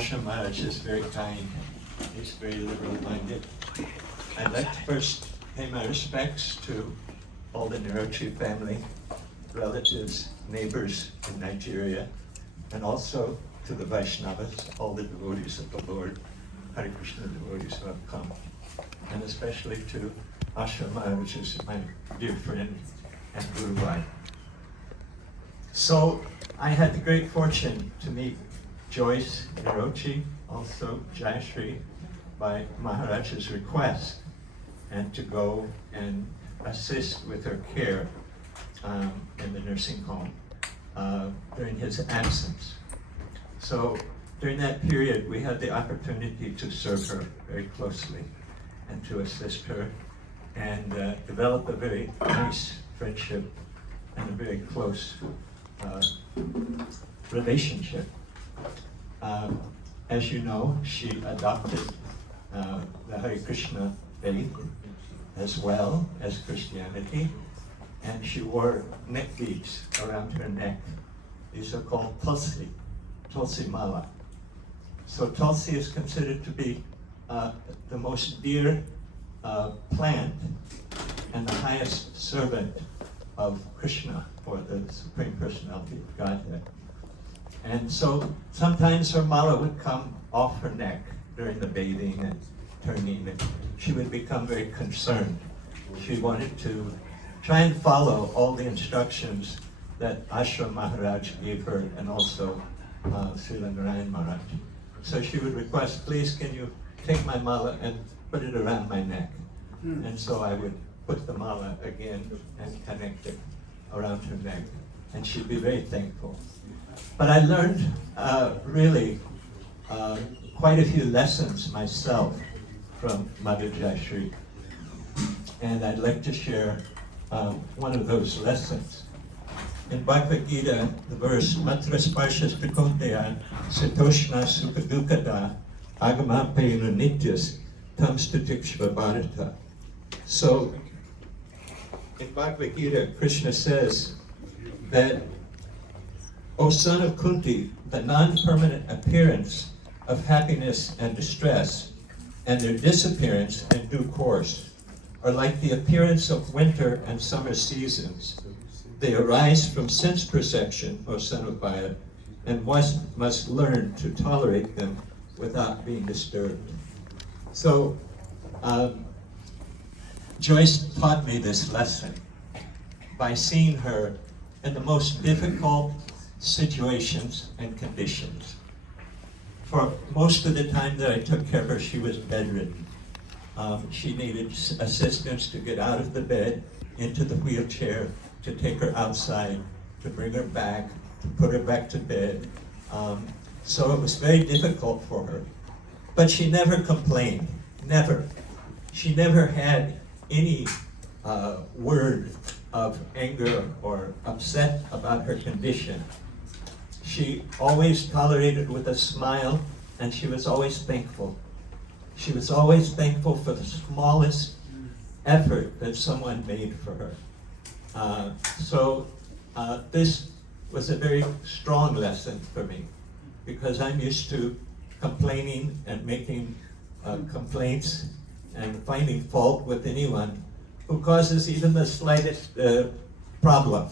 Ashram Maharaj is very kind. He's very liberal-minded. I'd like to first pay my respects to all the Nirochi family, relatives, neighbors in Nigeria, and also to the Vaishnavas, all the devotees of the Lord, Hare Krishna devotees who have come, and especially to Ashram Maharaj, who's my dear friend and Guru Bhai. So I had the great fortune to meet Joyce Nirochi, also Jayashree, by Maharaj's request, and to go and assist with her care in the nursing home during his absence. So during that period, we had the opportunity to serve her very closely and to assist her and develop a very nice friendship and a very close relationship. As you know, she adopted the Hare Krishna faith as well as Christianity, and she wore neck beads around her neck. These are called tulsi, tulsi mala. So tulsi is considered to be the most dear plant and the highest servant of Krishna, or the Supreme Personality of Godhead. And so sometimes her mala would come off her neck during the bathing and turning, and she would become very concerned. She wanted to try and follow all the instructions that Ashram Maharaj gave her, and also Srila Narayan Maharaj. So she would request, please can you take my mala and put it around my neck? And so I would put the mala again and connect it around her neck, and she'd be very thankful. But I learned really quite a few lessons myself from Mother Jayashree, and I'd like to share one of those lessons. In Bhagavad Gita, the verse, Matra Sparshas Trikonteya Satoshna Sukadukada Agamapayana Nityas Tamstatikshva Bharata. So, in Bhagavad Gita, Krishna says that, O son of Kunti, the non-permanent appearance of happiness and distress, and their disappearance in due course, are like the appearance of winter and summer seasons. They arise from sense perception, O son of Maya, and must learn to tolerate them without being disturbed. So, Joyce taught me this lesson by seeing her in the most difficult situations and conditions. For most of the time that I took care of her, she was bedridden. She needed assistance to get out of the bed, into the wheelchair, to take her outside, to bring her back, to put her back to bed. So it was very difficult for her. But she never complained, never. She never had any word of anger or upset about her condition. She always tolerated with a smile, and she was always thankful. She was always thankful for the smallest effort that someone made for her. So this was a very strong lesson for me, because I'm used to complaining and making complaints and finding fault with anyone who causes even the slightest problem,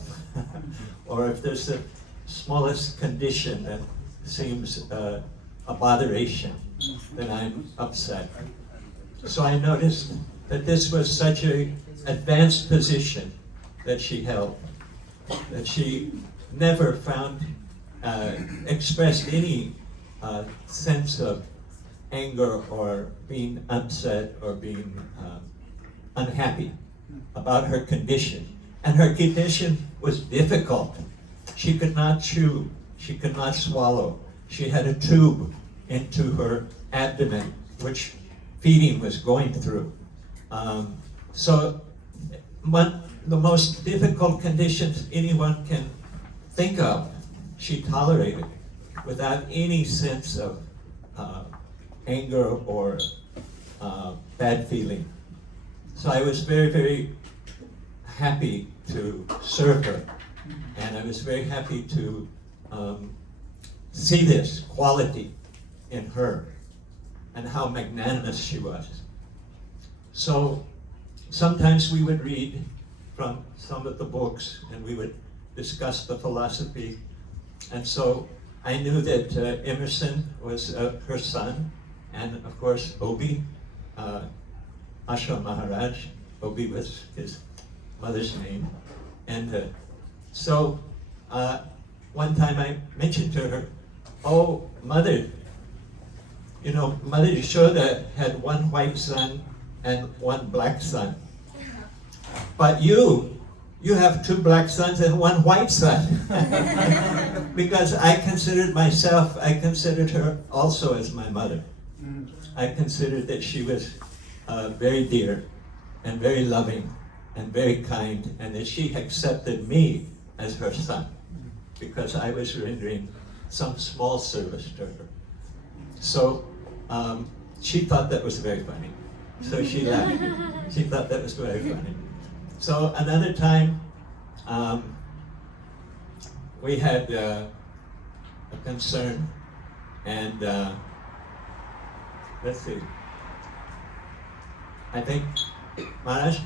or if there's the smallest condition that seems a botheration, then I'm upset. So I noticed that this was such an advanced position that she held, that she never found, expressed any sense of anger or being upset or being unhappy about her condition. And her condition was difficult. She could not chew, she could not swallow. She had a tube into her abdomen, which feeding was going through. So the most difficult conditions anyone can think of, she tolerated without any sense of anger or bad feeling. So I was very, very happy to serve her, and I was very happy to see this quality in her and how magnanimous she was. So sometimes we would read from some of the books and we would discuss the philosophy. And so I knew that Emerson was her son, and of course Obi, Asha Maharaj. Obi was his mother's name. And so one time I mentioned to her, oh, Mother, you know, Mother Yashoda had one white son and one black son. But you have two black sons and one white son. Because I considered her also as my mother. I considered that she was very dear and very loving and very kind, and that she accepted me as her son because I was rendering some small service to her. So she thought that was very funny. So she laughed. She thought that was very funny. So another time, we had a concern, and let's see. I think, Maharaj,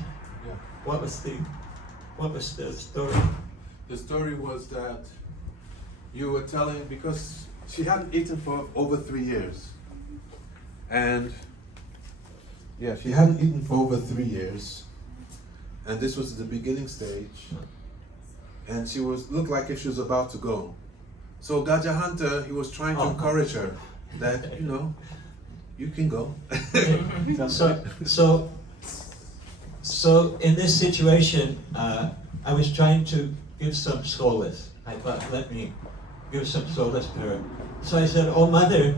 Yeah. what was the story? The story was that you were telling, because she hadn't eaten for over 3 years. And yeah, she hadn't eaten for over 3 years. And this was the beginning stage. And she looked like if she was about to go. So Gajahanta, he was trying to encourage her that, you know, you can go. So in this situation, I was trying to give some solace. I thought, let me give some solace to her. So I said, oh, Mother,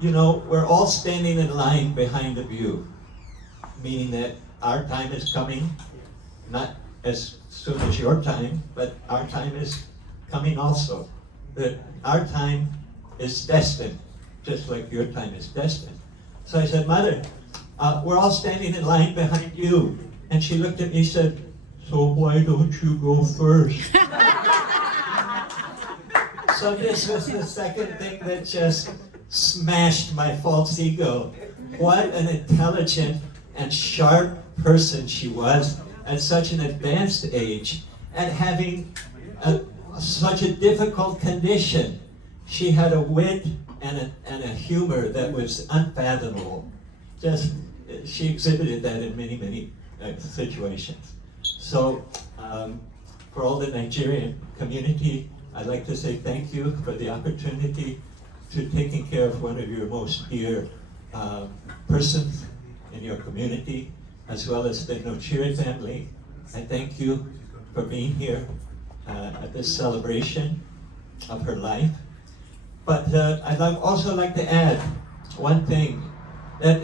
you know, we're all standing in line behind the view, meaning that our time is coming, not as soon as your time, but our time is coming also. That our time is destined, just like your time is destined. So I said, Mother, we're all standing in line behind you. And she looked at me and said, so why don't you go first? So this was the second thing that just smashed my false ego. What an intelligent and sharp person she was at such an advanced age, and having such a difficult condition. She had a wit and a humor that was unfathomable. Just, she exhibited that in many, many situations. So, for all the Nigerian community, I'd like to say thank you for the opportunity to taking care of one of your most dear persons in your community, as well as the Nochiri family. I thank you for being here at this celebration of her life. But I'd also like to add one thing, that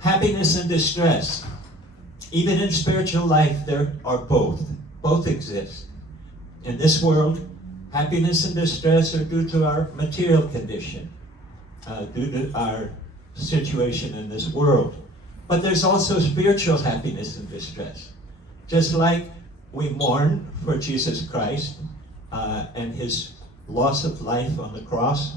happiness and distress, even in spiritual life, there are both exist. In this world, happiness and distress are due to our material condition, due to our situation in this world. But there's also spiritual happiness and distress. Just like we mourn for Jesus Christ and his loss of life on the cross,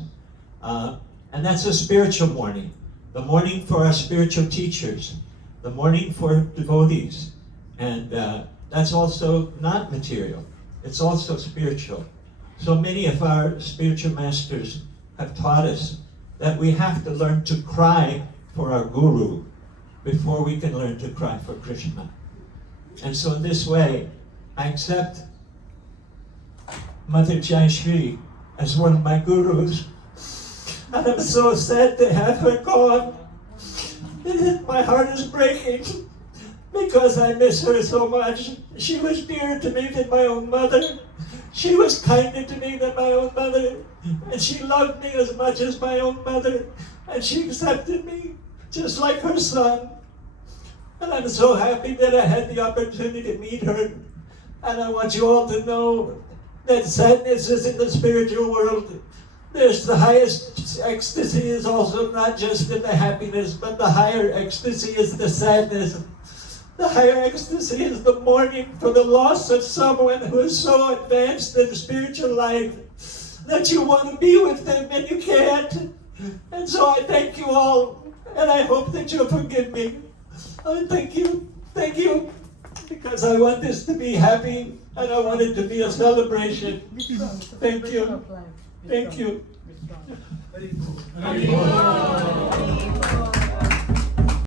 and that's a spiritual mourning. The mourning for our spiritual teachers, the mourning for devotees, and that's also not material. It's also spiritual. So many of our spiritual masters have taught us that we have to learn to cry for our guru before we can learn to cry for Krishna. And so in this way, I accept Mother Jayashree as one of my gurus. And I'm so sad to have her gone. My heart is breaking because I miss her so much. She was dearer to me than my own mother. She was kinder to me than my own mother. And she loved me as much as my own mother. And she accepted me just like her son. And I'm so happy that I had the opportunity to meet her. And I want you all to know that sadness is in the spiritual world. There's the highest ecstasy is also not just in the happiness, but the higher ecstasy is the sadness. The higher ecstasy is the mourning for the loss of someone who is so advanced in spiritual life that you want to be with them and you can't. And so I thank you all, and I hope that you'll forgive me. Thank you, because I want this to be happy, and I want it to be a celebration. Thank you. Thank you. Hari Bol.